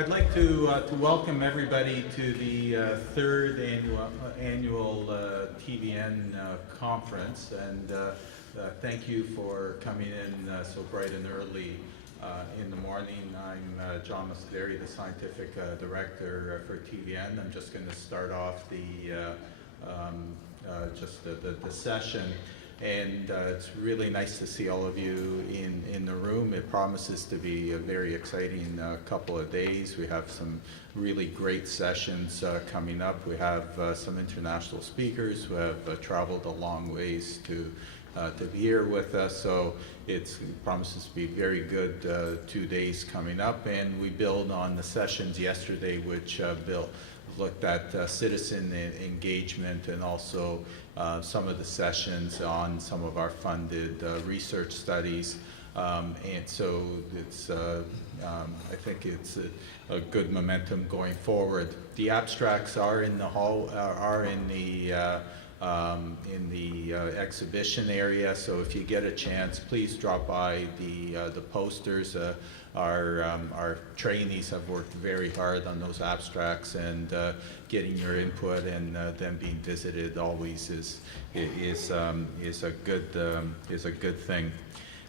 I'd like to welcome everybody to the third annual TVN conference, and thank you for coming in so bright and early in the morning. I'm John Muscaderi, the Scientific Director for TVN. I'm just going to start off the session. And it's really nice to see all of you in the room. It promises to be a very exciting couple of days. We have some really great sessions coming up. We have some international speakers who have traveled a long ways to be here with us. So it promises to be very good 2 days coming up. And we build on the sessions yesterday, which looked at citizen engagement and also some of the sessions on some of our funded research studies. And so it's, I think it's a good momentum going forward. The abstracts are in the hall, are in the exhibition area. So if you get a chance, please drop by the posters. Our trainees have worked very hard on those abstracts, and getting your input and them being visited always is a good thing.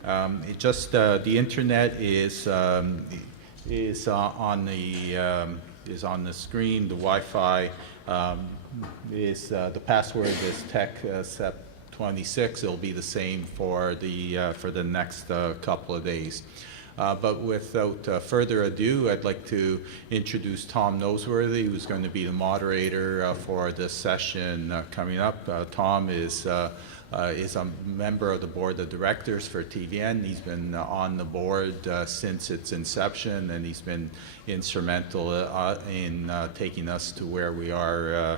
The internet is on the screen. The Wi-Fi the password is TechSep26. It'll be the same for the next couple of days. But without further ado, I'd like to introduce Tom Noseworthy, who's going to be the moderator for this session coming up. Tom is a member of the board of directors for TVN. He's been on the board since its inception, and he's been instrumental in taking us to where we are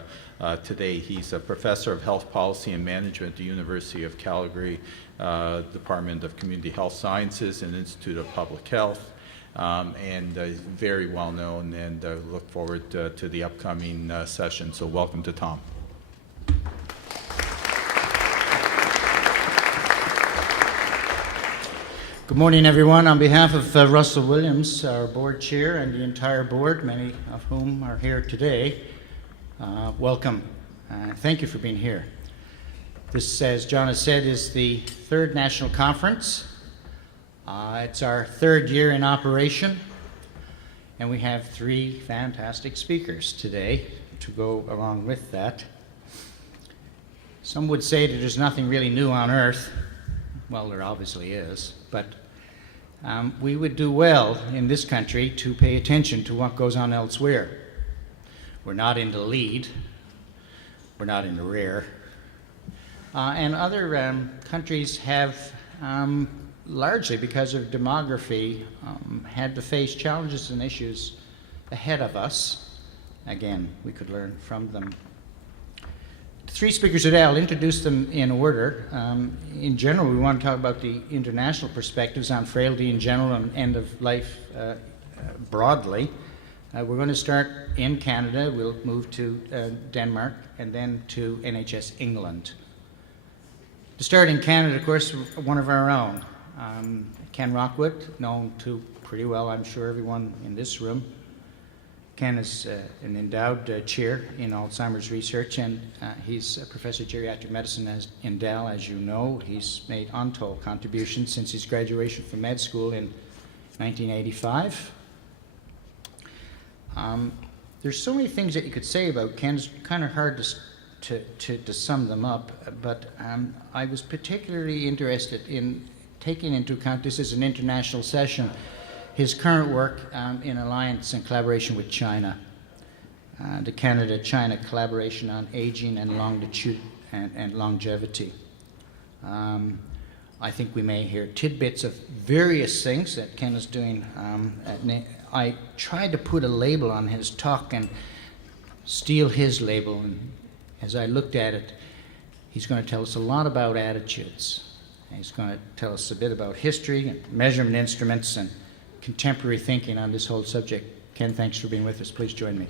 today. He's a professor of health policy and management at the University of Calgary, Department of Community Health Sciences and Institute of Public Health, and is very well known, and look forward to the upcoming session. So welcome to Tom. Good morning, everyone. On behalf of Russell Williams, our board chair, and the entire board, many of whom are here today, welcome. Thank you for being here. This, as John has said, is the third national conference. It's our third year in operation, and we have three fantastic speakers today to go along with that. Some would say that there's nothing really new on earth. Well, there obviously is, but we would do well in this country to pay attention to what goes on elsewhere. We're not in the lead, we're not in the rear, and other countries have, largely because of demography, had to face challenges and issues ahead of us. Again, we could learn from them. Three speakers today, I'll introduce them in order. In general, we want to talk about the international perspectives on frailty in general and end of life broadly. We're going to start in Canada, we'll move to Denmark, and then to NHS England. To start in Canada, of course, one of our own, Ken Rockwood, known to pretty well, I'm sure, everyone in this room. Ken is an endowed chair in Alzheimer's research, and he's a professor of geriatric medicine in Dell, as you know. He's made untold contributions since his graduation from med school in 1985. There's so many things that you could say about Ken. It's kind of hard to sum them up, but I was particularly interested in taking into account, this is an international session, his current work in alliance and collaboration with China, the Canada-China collaboration on aging and longevity. I think we may hear tidbits of various things that Ken is doing. I tried to put a label on his talk and steal his label, and as I looked at it, he's going to tell us a lot about attitudes. He's going to tell us a bit about history and measurement instruments and contemporary thinking on this whole subject. Ken, thanks for being with us. Please join me.